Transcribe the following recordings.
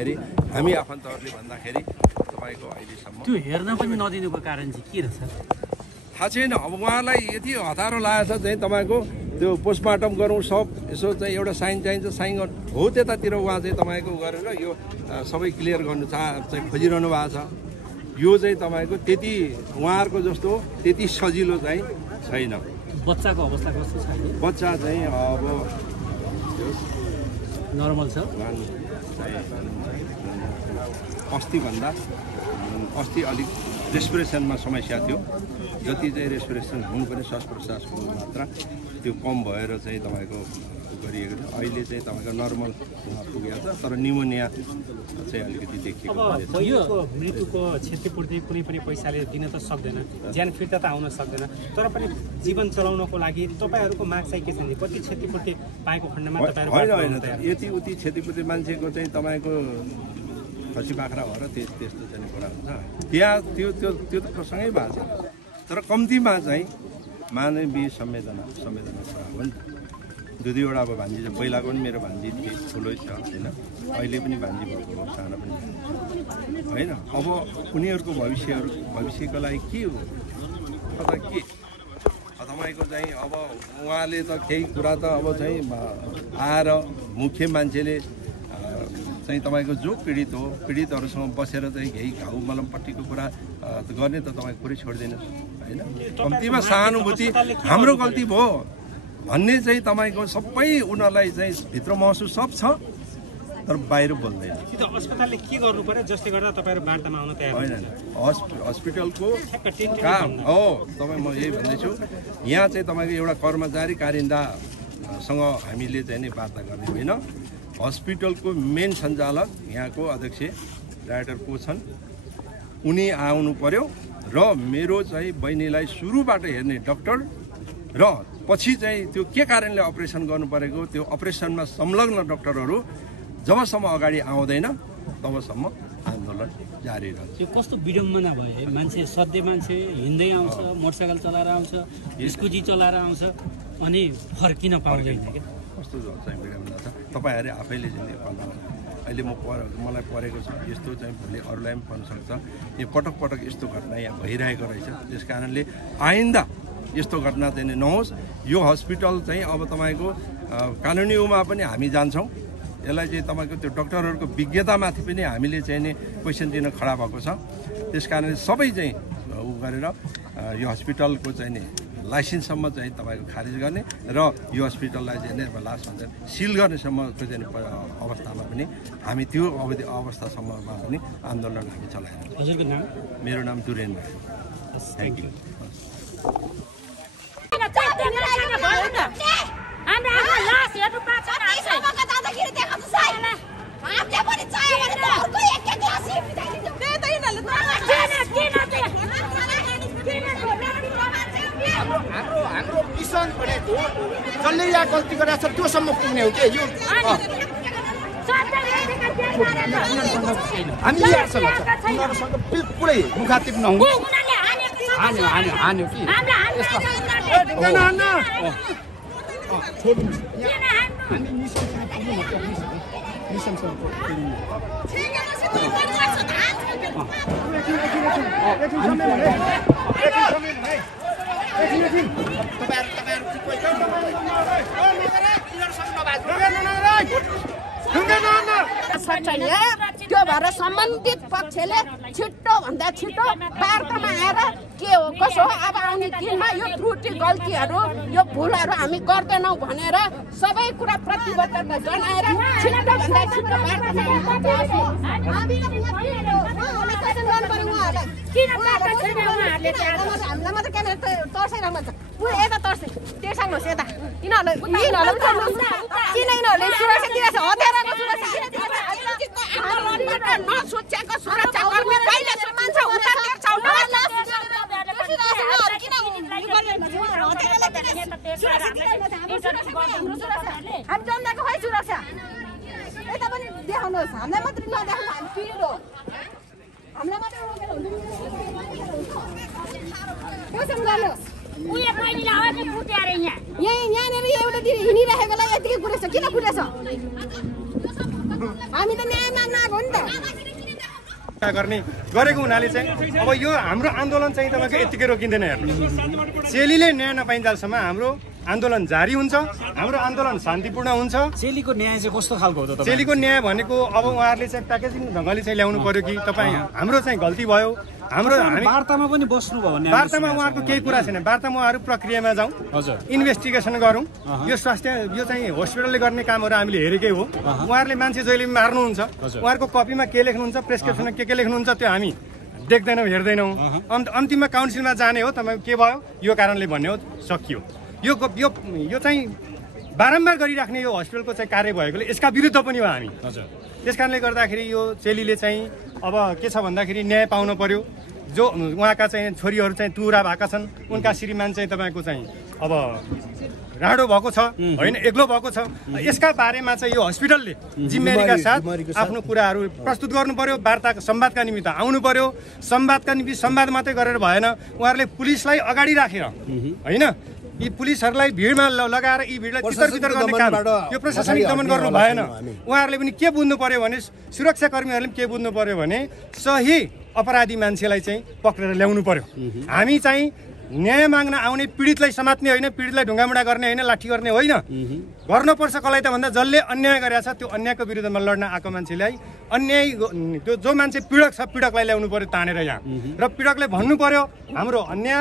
भन्दाखेरि हामी आफन्तहरूले भन्दाखेरि तपाईँको अहिलेसम्म त्यो हेर्न पनि नदिनुको कारण चाहिँ के रहेछ थाहा छैन। अब उहाँलाई यति हतारो लागेको छ चाहिँ तपाईँको त्यो पोस्टमार्टम गरौँ सब यसो चाहिँ एउटा साइन चाहिन्छ साइन हो त्यतातिर उहाँ चाहिँ तपाईँको गरेर यो सबै क्लियर गर्नु चाहिँ खोजिरहनु भएको छ। यो चाहिँ तपाईँको त्यति उहाँहरूको जस्तो त्यति सजिलो चाहिँ छैन। बच्चाको अवस्था कस्तो छ बच्चा चाहिँ अब नर्मल छ अस्ति अलिक रेस्पिरेसनमा समस्या थियो। जति चाहिँ रेस्पिरेसन हुनुपर्ने श्वास प्रश्वासको मात्रा त्यो कम भएर चाहिँ तपाईँको गरिएको थियो। अहिले चाहिँ तपाईँको नर्मल पुगेको छ तर निमोनिया चाहिँ अलिकति देखिएको छ। यो मृत्युको क्षतिपूर्ति कुनै पनि पैसाले दिन त सक्दैन, ज्यान फिर्ता त आउन सक्दैन, तर पनि जीवन चलाउनको लागि तपाईँहरूको माग चाहिँ के छ? कति क्षतिपूर्ति पाएको खण्डमा तपाईँहरू होइन यति उति क्षतिपूर्ति मान्छेको चाहिँ तपाईँको खसी बाख्रा भएर त्यस्तो चाहिँ कुरा हुन्छ त्यहाँ त्यो त प्रसङ्गै भएको छ। तर कम्तीमा चाहिँ मानवीय संवेदना कुरा हो नि। दुई दुईवटा अब भान्जी छ। पहिलाको पनि मेरो भान्जी थिए, ठुलै छ होइन, अहिले पनि भान्जी भएको हो, सानो पनि होइन। अब उनीहरूको भविष्यको लागि के हो कता के तपाईँको चाहिँ अब उहाँले त केही कुरा त अब चाहिँ आएर मुख्य मान्छेले चाहिँ तपाईँको जो पीडित हो पीडितहरूसँग बसेर चाहिँ केही घाउ मलमपट्टिको कुरा गर्ने त तपाईँ पुरै छोडिदिनुहोस् होइन। कम्तीमा सहानुभूति हाम्रो गल्ती भयो भन्ने चाहिँ तपाईँको सबै उनीहरूलाई चाहिँ भित्र महसुस सब छ तर बाहिर बोल्दैन। अस्पतालले के गर्नु पर्यो जसले गर्दा तपाईँहरू वार्तामा आउन तयार होइन? हस्पिटलको काम हो तपाईँ म यही भन्दैछु। यहाँ चाहिँ तपाईँको एउटा कर्मचारी कारिन्दासँग हामीले चाहिँ नि वार्ता गर्ने होइन। हस्पिटलको मेन सञ्चालक यहाँको अध्यक्ष डाइरेक्टर को छन् उनी आउनु पर्यो र मेरो चाहिँ बहिनीलाई सुरुबाट हेर्ने डाक्टर र पछि चाहिँ त्यो के कारणले अपरेसन गर्नु परेको त्यो अपरेसनमा संलग्न डाक्टरहरू जबसम्म अगाडि आउँदैन तबसम्म आन्दोलन जारी रहन्छ। त्यो कस्तो विडम्बना भयो, मान्छे सधैँ मान्छे हिँड्दै आउँछ, मोटरसाइकल चलाएर आउँछ, स्कुटी चलाएर आउँछ अनि फर्किन पाउँदैन क्या। कस्तो चाहिँ विडम्बना छ तपाईँहरूले आफैले चाहिँ भन्नु। अहिले मलाई परेको छ यस्तो चाहिँ भोलि अरूलाई पनि पर्न सक्छ। यो पटक पटक यस्तो घटना यहाँ भइरहेको रहेछ। त्यस कारणले आइन्दा यस्तो घटना चाहिँ नहोस्। यो हस्पिटल चाहिँ अब तपाईँको कानुनी उमा पनि हामी जान्छौँ। यसलाई चाहिँ तपाईँको त्यो डक्टरहरूको विज्ञतामाथि पनि हामीले चाहिँ नि क्वेसन दिन खडा भएको छ। त्यस कारणले सबै चाहिँ उ गरेर यो हस्पिटलको चाहिँ नि लाइसेन्ससम्म चाहिँ तपाईँको खारिज गर्ने र यो हस्पिटललाई चाहिँ लास्ट भन्छ सिल गर्नेसम्मको चाहिँ अवस्थामा पनि हामी त्यो अवस्थासम्ममा पनि आन्दोलन हामी चलाएर। हजुरको नाम? मेरो नाम दुरेन्द्र। Thank you. हाम्रो किसान भनेको जसले यहाँ गल्ती गरेको छ त्योसम्म पुग्ने हो कि यो हामी उनीहरूसँग बिल्कुलै मुखातिब नहुँ। हान्यो कि त्यो भएर सम्बन्धित पक्षले छिट्टो भन्दा छिट्टो वार्तामा आएर के हो कसो हो अब आउने दिनमा यो त्रुटि गल्तीहरू यो भुलहरू हामी गर्दैनौँ भनेर सबै कुरा प्रतिबद्धता जनाएर छिट्टो भन्दा छिट्टो हामीलाई मात्रै के तर्साइरहेको छ यता तर्से तेर्साउनुहोस् यता यिनीहरूले सुरक्षा दिएको छ हतियारको सुरक्षा नसोचेको सुरक्षा कर्मी कहिले सम्मान छ उता हामी जनताको खै सुरक्षा यता पनि देखाउनुहोस्। हामीलाई मात्रै नदेखाउनु हामी पीडित हो। हामीलाई मात्रै यहाँनिर एउटा हिँडिरहेकोलाई यतिकै कुरेछ किन कुरेछ? हामी त न्याय माग्न आएको हो नि त गरेको हुनाले चाहिँ अब यो हाम्रो आन्दोलन चाहिँ तपाईँको यतिकै रोकिँदैन हेर्नु चेलीले न्याय नपाइन्जेलसम्म हाम्रो आन्दोलन जारी हुन्छ हाम्रो आन्दोलन शान्तिपूर्ण हुन्छ चेलीको न्याय चाहिँ कस्तो खालको हो त चेलीको न्याय भनेको अब उहाँहरूले चाहिँ प्याकेजिङ ढङ्गले चाहिँ ल्याउनु पर्यो कि तपाईँ हाम्रो चाहिँ गल्ती भयो हाम्रो हामी वार्तामा पनि बस्नुभयो भने वार्तामा उहाँहरूको केही कुरा छैन वार्तामा उहाँहरू प्रक्रियामा जाउँ हजुर इन्भेस्टिगेसन गरौँ यो स्वास्थ्य यो चाहिँ हस्पिटलले गर्ने कामहरू हामीले हेरेकै हो उहाँहरूले मान्छे जहिले मार्नुहुन्छ उहाँहरूको कपीमा के लेख्नुहुन्छ प्रेसक्रिप्सनमा के लेख्नुहुन्छ त्यो हामी देख्दैनौँ हेर्दैनौँ अन्तिममा काउन्सिलमा जाने हो तपाईँ के भयो यो कारणले भन्ने हो सकियो यो चाहिँ बारम्बार गरिराख्ने यो हस्पिटलको चाहिँ कार्य भएकोले यसका विरुद्ध पनि हो हामी त्यस कारणले गर्दाखेरि यो चेलीले चाहिँ अब के छ भन्दाखेरि न्याय पाउनु पर्यो जो उहाँका चाहिँ छोरीहरू चाहिँ तुरा भएका छन् उनका श्रीमान चाहिँ तपाईँको चाहिँ अब राडो भएको छ होइन एक्लो भएको छ यसका बारेमा चाहिँ यो हस्पिटलले जिम्मेवारीका साथ आफ्नो कुराहरू प्रस्तुत गर्नु पर्यो वार्ता संवादका निमित्त आउनु पर्यो संवादका निमित्त संवाद मात्रै गरेर भएन उहाँहरूले पुलिसलाई अगाडि राखेर होइन यी पुलिसहरूलाई भिडमा लगाएर यी भिडलाई तितर गर्ने काम यो प्रशासनिक दमन गर्नु भएन उहाँहरूले पनि के बुझ्नु पर्यो भने सुरक्षाकर्मीहरूले पनि के बुझ्नु पर्यो भने सही अपराधी मान्छेलाई चाहिँ पक्रेर ल्याउनु पर्यो हामी चाहिँ न्याय माग्न आउने पीडितलाई समात्ने होइन पीडितलाई ढुङ्गामुढा गर्ने होइन लाठी गर्ने होइन गर्नुपर्छ कसलाई त भन्दा जसले अन्याय गरेछ त्यो अन्यायको विरुद्धमा लड्न आएको मान्छेलाई अन्याय त्यो जो मान्छे पीडक छ पीडकलाई ल्याउनु पर्यो तानेर यहाँ र पीडकले भन्नु पर्यो हाम्रो अन्याय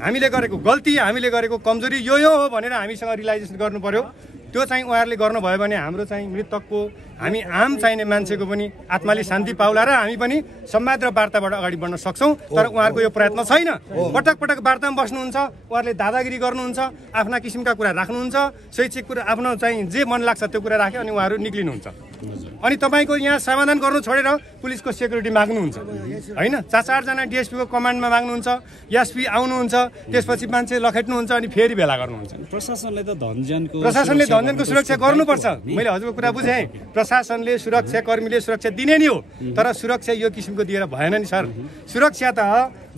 हामीले गरेको गल्ती हामीले गरेको कमजोरी यो हो भनेर हामीसँग रियलाइजेसन गर्नु पर्यो त्यो चाहिँ उहाँहरूले गर्नुभयो भने हाम्रो चाहिँ मृतकको हामी आम चाहिने मान्छेको पनि आत्माले शान्ति पाउला र हामी पनि संवाद र वार्ताबाट अगाडि बढ्न सक्छौँ तर उहाँहरूको यो प्रयत्न छैन पटक पटक वार्तामा बस्नुहुन्छ उहाँहरूले दादागिरी गर्नुहुन्छ आफ्ना किसिमका कुरा राख्नुहुन्छ शैक्षिक कुरा आफ्नो चाहिँ जे मन लाग्छ त्यो कुरा राख्यो अनि उहाँहरू निक्लिनुहुन्छ अनि तपाईँको यहाँ समाधान गर्नु छोडेर पुलिसको सेक्युरिटी माग्नुहुन्छ होइन 4-4जना डिएसपीको कमान्डमा माग्नुहुन्छ एसपी आउनुहुन्छ त्यसपछि मान्छे लखेट्नुहुन्छ अनि फेरि भेला गर्नुहुन्छ प्रशासनले त धनजनको सुरक्षा गर्नुपर्छ मैले हजुरको कुरा बुझेँ प्रशासनले सुरक्षाकर्मीले सुरक्षा दिने नि हो तर सुरक्षा यो किसिमको दिएर भएन नि सर सुरक्षा त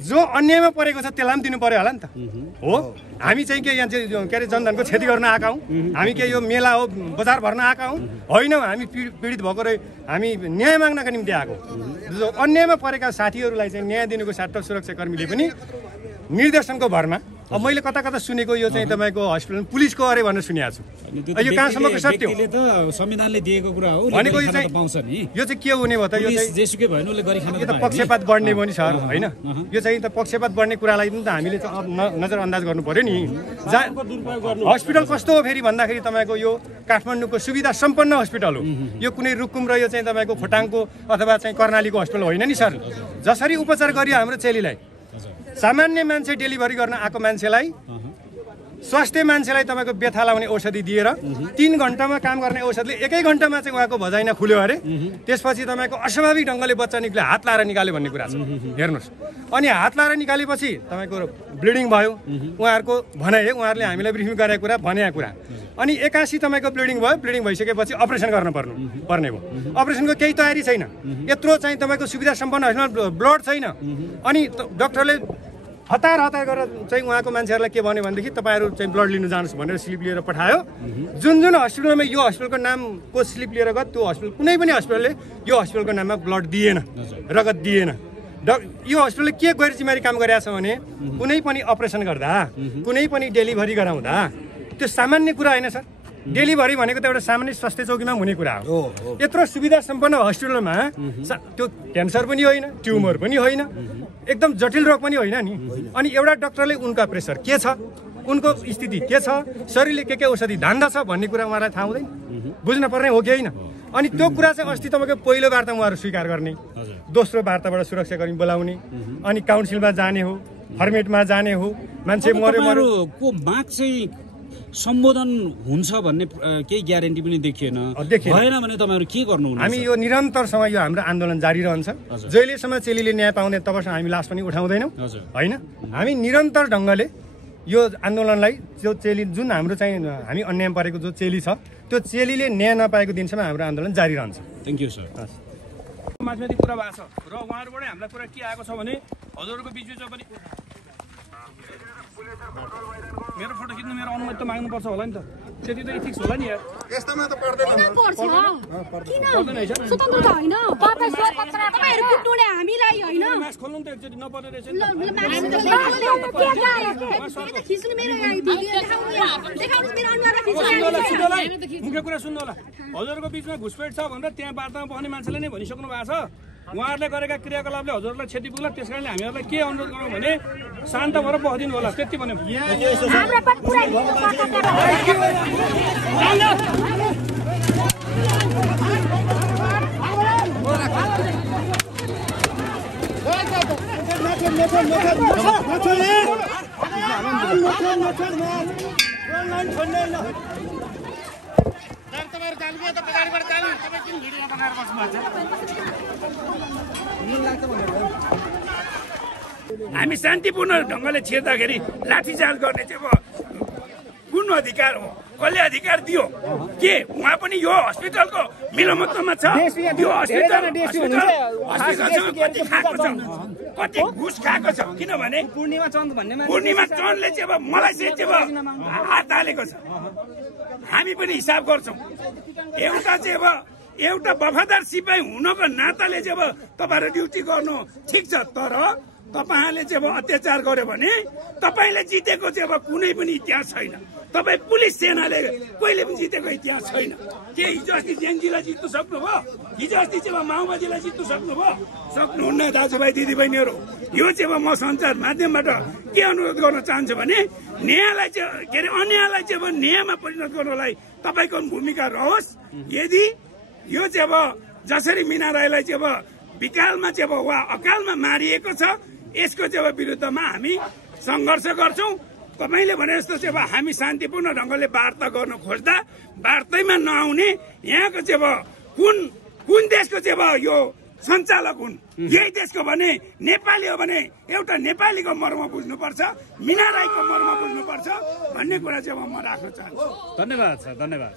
जो अन्यायमा परेको छ त्यसलाई पनि दिनु पर्यो होला नि त हो हामी चाहिँ के यहाँ चाहिँ के अरे जनधनको क्षति गर्न आएका हौँ हामी के यो मेला हो बजार भर्न आएका हौँ होइनौँ हामी पीडित भएको रहे हामी न्याय माग्नका निम्ति आएको जो अन्यायमा परेका साथीहरूलाई चाहिँ न्याय दिनुको साथ सुरक्षाकर्मीले पनि निर्देशनको भरमा अब मैले कता कता सुनेको यो चाहिँ तपाईँको हस्पिटल पुलिसको अरे भनेर सुनेको छु यो कहाँसम्मको सत्य हो संविधानले दिएको कुरा हो भनेको यो चाहिँ के हुने भयो त यो त पक्षपात बढ्ने भयो नि सर होइन यो चाहिँ त पक्षपात बढ्ने कुरालाई पनि त हामीले नजरअन्दाज गर्नु पर्यो नि हस्पिटल कस्तो हो फेरि भन्दाखेरि तपाईँको यो काठमाडौँको सुविधा सम्पन्न हस्पिटल हो यो कुनै रुकुम र यो चाहिँ तपाईँको खोटाङको अथवा चाहिँ कर्णालीको हस्पिटल होइन नि सर जसरी उपचार गरियो हाम्रो चेलीलाई सामान्य मान्छे डेलिभरी गर्न आएको मान्छेलाई स्वास्थ्य मान्छेलाई तपाईँको व्यथा लाउने औषधि दिएर 3 घण्टामा काम गर्ने औषधिले 1 घण्टामा चाहिँ उहाँको भजाइना खुल्यो अरे त्यसपछि तपाईँको अस्वाभाविक ढङ्गले बच्चा निक्ल्यो हात लाएर निकाल्यो भन्ने कुरा छ हेर्नुहोस् अनि हात लाएर निकालेपछि तपाईँको ब्लिडिङ भयो उहाँहरूको भनाइ है उहाँहरूले हामीलाई ब्रिफिङ गरेको कुरा भनेको कुरा अनि 81 तपाईँको ब्लिडिङ भयो ब्लिडिङ भइसकेपछि अपरेसन गर्न पर्ने भयो अपरेसनको केही तयारी छैन यत्रो चाहिँ तपाईँको सुविधा सम्पन्न हस्पिटल ब्लड छैन अनि डक्टरले हतार गरेर चाहिँ उहाँको मान्छेहरूलाई के भन्यो भनेदेखि तपाईँहरू चाहिँ ब्लड लिनु जानुहोस् भनेर स्लिप लिएर पठायो जुन हस्पिटलमा यो हस्पिटलको नामको स्लिप लिएर गयो त्यो हस्पिटल कुनै पनि हस्पिटलले यो हस्पिटलको नाममा ब्लड दिएन रगत दिएन यो हस्पिटलले के गैर जिम्मेवारी काम गरिरहेको छ भने कुनै पनि अपरेसन गर्दा कुनै पनि डेलिभरी गराउँदा त्यो सामान्य कुरा होइन सर डेलिभरी भनेको त एउटा सामान्य स्वास्थ्य चौकीमा हुने कुरा हो यत्रो सुविधा सम्पन्न हस्पिटलमा त्यो क्यान्सर पनि होइन ट्युमर पनि होइन एकदम जटिल रोग पनि होइन नि अनि एउटा डाक्टरले उनका प्रेसर के छ उनको स्थिति के छ शरीरले के औषधि धान्दा छ भन्ने कुरा उहाँलाई थाहा हुँदैन बुझ्न पर्ने हो कि होइन अनि त्यो कुरा चाहिँ अस्ति तपाईँको पहिलो वार्ता उहाँहरू स्वीकार गर्ने दोस्रो वार्ताबाट सुरक्षाकर्मी बोलाउने अनि काउन्सिलमा जाने हो फर्मेटमा जाने हो मान्छे मरेको माग चाहिँ सम्बोधन हुन्छ भन्ने केही ग्यारेन्टी पनि देखिएन भएन भने तपाईहरु के गर्नुहुन्छ हामी यो निरन्तरसँग यो हाम्रो आन्दोलन जारी रहन्छ जहिलेसम्म चेलीले न्याय पाउँदैन तबसम्म हामी लास पनि उठाउँदैनौं हैन हामी निरन्तर ढंगले यो आन्दोलनलाई जो चेली जुन हाम्रो चाहिँ हामी अन्याय परेको जो चेली छ त्यो चेलीले न्याय नपाएको दिनसम्म हाम्रो आन्दोलन जारी रहन्छ थ्यांक यू सर माथि कुरा भएको छ र उहाँहरुबाट हामीलाई कुरा के आएको छ भने हजुरहरुको बिचमा पनि मेरो फोटो खिच्नु मेरो अनुमति त माग्नुपर्छ होला नि त त्यति त इथिक्स होला नि यार यस्तोमा त पर्दैन किन स्वतन्त्रता होइन तपाईँहरू कुट्नुले हामीलाई होइन मास खोल्नु त एकचोटि नपर्ने रहेछ खिच्नु मेरो मुख्य कुरा सुन्नु होला हजुरको बिचमा घुसपेट छ भनेर त्यहाँ वार्तामा बस्ने मान्छेले नै भनिसक्नु भएको छ उहाँहरूले गरेका क्रियाकलापले हजुरहरूलाई क्षति पुग्ला त्यस कारणले हामीहरूलाई के अनुरोध गरौँ भने शान्त भएर बस्दिनु होला त्यति भन्यो हामी शान्तिपूर्ण ढङ्गले छिर्दाखेरि लाठीचार्ज गर्ने चाहिँ कुन अधिकार हो कसले अधिकार दियो के उहाँ पनि यो हस्पिटलको मिलोमतमा छ यो हस्पिटलसँग कति खाएको छ कति घुस खाएको छ किनभने पूर्णिमा चन्दले चाहिँ अब मलाई चाहिँ हात हालेको छ हामी पनि हिसाब गर्छौँ एउटा चाहिँ अब एउटा वफादार सिपाही हुनको नाताले चाहिँ अब तपाईँहरू ड्युटी गर्नु ठिक छ तर तपाईहरुले चाहिँ अब अत्याचार गर्यो भने तपाईले जितेको चाहिँ अब कुनै पनि इतिहास छैन तपाई पुलिस सेनाले कहिले पनि जितेको इतिहास छैन के हिजो अस्ति ज्याङजीलाई जित्नु सक्नुभयो हिजो अस्ति चाहिँ अब माओवादीलाई जित्नु सक्नुभयो सक्नुहुन्न दाजुभाइ दिदीबहिनीहरू यो चाहिँ अब म सञ्चार माध्यमबाट के अनुरोध गर्न चाहन्छु भने न्यायलाई चाहिँ के अरे अन्यायलाई चाहिँ अब न्यायमा परिणत गर्नलाई तपाईको भूमिका रहोस् यदि यो चाहिँ अब जसरी मीना राईलाई चाहिँ अब विकालमा चाहिँ अब वा अकालमा मारिएको छ यसको चाहिँ अब विरुद्धमा हामी संघर्ष गर्छौं तपाईले भने जस्तो चाहिँ अब हामी शान्तिपूर्ण ढंगले वार्ता गर्न खोज्दा वार्तैमा नआउने यहाँको चाहिँ अब कुन देशको चाहिँ अब यो सञ्चालक हुन् यही देशको भने नेपाली हो भने एउटा नेपालीको मर्म बुझ्नुपर्छ मीना राईको मर्म बुझ्नुपर्छ भन्ने कुरा चाहिँ अब म राख्न चाहन्छु धन्यवाद सर धन्यवाद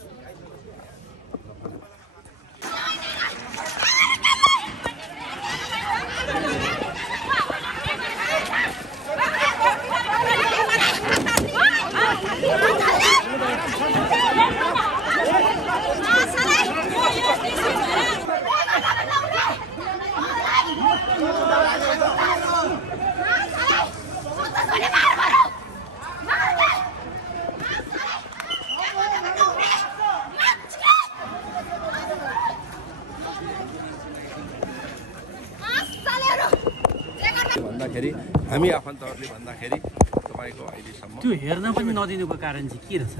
भन्दाखेरि हामी आफन्तहरूले भन्दाखेरि तपाईको अहिलेसम्म त्यो हेर्न पनि नदिनुको कारण चाहिँ के रहेछ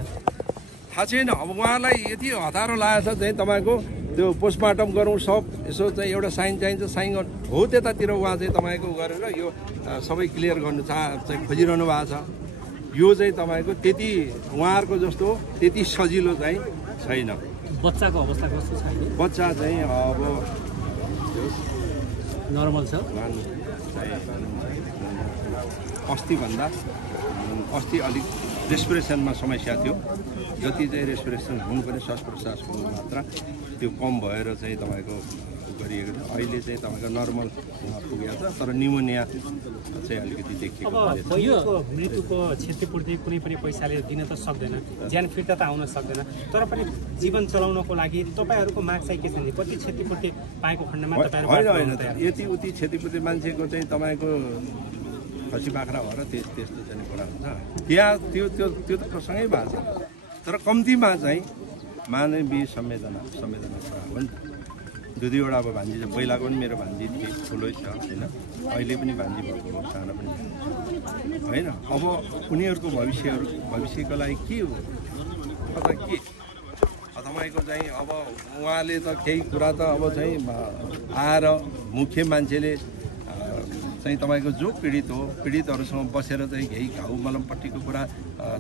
थाहा छैन अब उहाँलाई यति हतारो लागेको छ चाहिँ तपाईको त्यो पोस्टमार्टम गरौँ सब यसो चाहिँ एउटा साइन चाहिन्छ साइन हो त्यतातिर उहाँ चाहिँ तपाईको गरेर यो सबै क्लियर गर्नु चाहिँ खोजिरहनु भएको छ यो चाहिँ तपाईको त्यति उहाँहरूको जस्तो त्यति सजिलो चाहिँ छैन बच्चाको अवस्था कस्तो छ बच्चा चाहिँ अब नर्मल छ अस्ति अलिक रेस्पिरेसनमा समस्या थियो जति चाहिँ रेस्पिरेसन हुनुपर्ने श्वास प्रश्वासको मात्रा त्यो कम भएर चाहिँ तपाईँको गरिएको थियो अहिले चाहिँ तपाईँको नर्मल पुगेको छ तर निमोनिया चाहिँ अलिकति देखिएको मृत्युको क्षतिपूर्ति कुनै पनि पैसाले दिन त सक्दैन ज्यान फिर्ता त आउन सक्दैन तर पनि जीवन चलाउनको लागि तपाईहरूको माग चाहिँ के छ नि कति क्षतिपूर्ति पाएको खण्डमा होइन होइन यति उति क्षतिपूर्ति मान्छेको चाहिँ तपाईँको खसी बाख्रा भएर त्यस्तो चाहिँ कुरा हुन्छ त्यहाँ त्यो त प्रसङ्गै भएको छ तर कम्तीमा चाहिँ मानवीय संवेदना छ हो नि दुई दुईवटा अब भान्जी छ पहिलाको पनि मेरो भान्जी थिए ठुलै छ होइन अहिले पनि भान्जी भएको हो सानो पनि होइन अब उनीहरूको भविष्यको लागि के हो अथवा के तपाईँको चाहिँ अब उहाँले त केही कुरा त अब चाहिँ आएर मुख्य मान्छेले चाहिँ तपाईँको जो पीडित हो पीडितहरूसँग बसेर चाहिँ केही घाउ मलमपट्टिको कुरा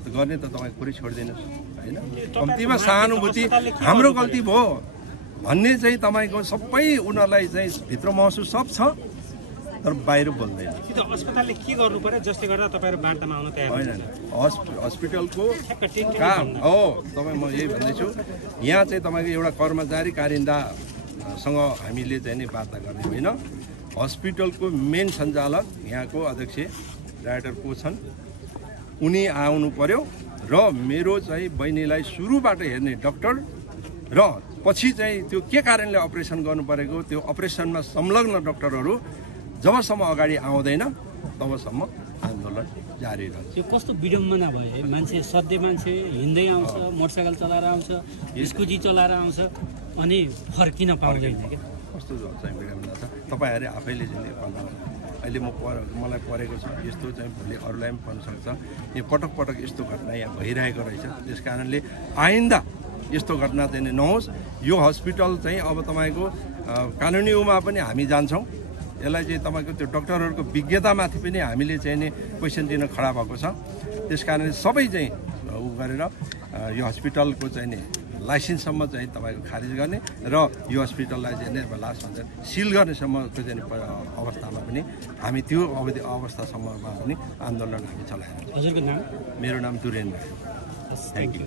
गर्ने त तपाईँ कुरै छोडिदिनुहोस् होइन कम्तीमा सहानुभूति हाम्रो गल्ती भयो भन्ने चाहिँ तपाईँको सबै उनीहरूलाई चाहिँ भित्र महसुस सब छ तर बाहिर बोल्दैन अस्पतालले के गर्नु पर्यो जसले गर्दा तपाईँहरू वार्तामा आउन तयार होइन हस्पिटलको काम हो तपाईँ म यही भन्दैछु यहाँ चाहिँ तपाईँको एउटा कर्मचारी कारिन्दासँग हामीले चाहिँ नि वार्ता गर्ने होइन हस्पिटलको मेन सञ्चालक यहाँको अध्यक्ष डाइरेक्टर को छन् उनी आउनु पर्यो र र मेरो चाहिँ बहिनीलाई सुरुबाट हेर्ने डाक्टर र पछि चाहिँ त्यो के कारणले अपरेसन गर्नु परेको त्यो अपरेसनमा संलग्न डाक्टरहरू जबसम्म अगाडि आउँदैन तबसम्म आन्दोलन जारी रहन्छ। यो कस्तो विडम्बना भयो है, मान्छे सधैँ मान्छे हिँड्दै आउँछ, मोटरसाइकल चलाएर आउँछ, स्कुटी चलाएर आउँछ, अनि फर्किन पाउँदैन क्या। कस्तो चाहिँ विडम्बना छ तपाईँहरूले आफैले चाहिँ भन्नुहुन्छ। अहिले मलाई परेको छ यस्तो चाहिँ भोलि अरूलाई पनि पर्न सक्छ। यो पटक पटक यस्तो घटना यहाँ भइरहेको रहेछ। त्यस कारणले आइन्दा यस्तो घटना चाहिँ नहोस्। यो हस्पिटल चाहिँ अब तपाईँको कानुनी उमा पनि हामी जान्छौँ। यसलाई चाहिँ तपाईँको त्यो डाक्टरहरूको विज्ञतामाथि पनि हामीले चाहिँ नि क्वेसन दिन खडा भएको छ। त्यस कारणले सबै चाहिँ उ गरेर यो हस्पिटलको चाहिँ नि लाइसेन्ससम्म चाहिँ तपाईँको खारिज गर्ने र यो हस्पिटललाई चाहिँ नि लास्टमा चाहिँ सिल गर्नेसम्मको चाहिँ अवस्थामा पनि हामी त्यो अवस्थासम्ममा पनि आन्दोलन हामी चलाएर। हजुरको नाम? मेरो नाम दुरेन्द्र। Thank you.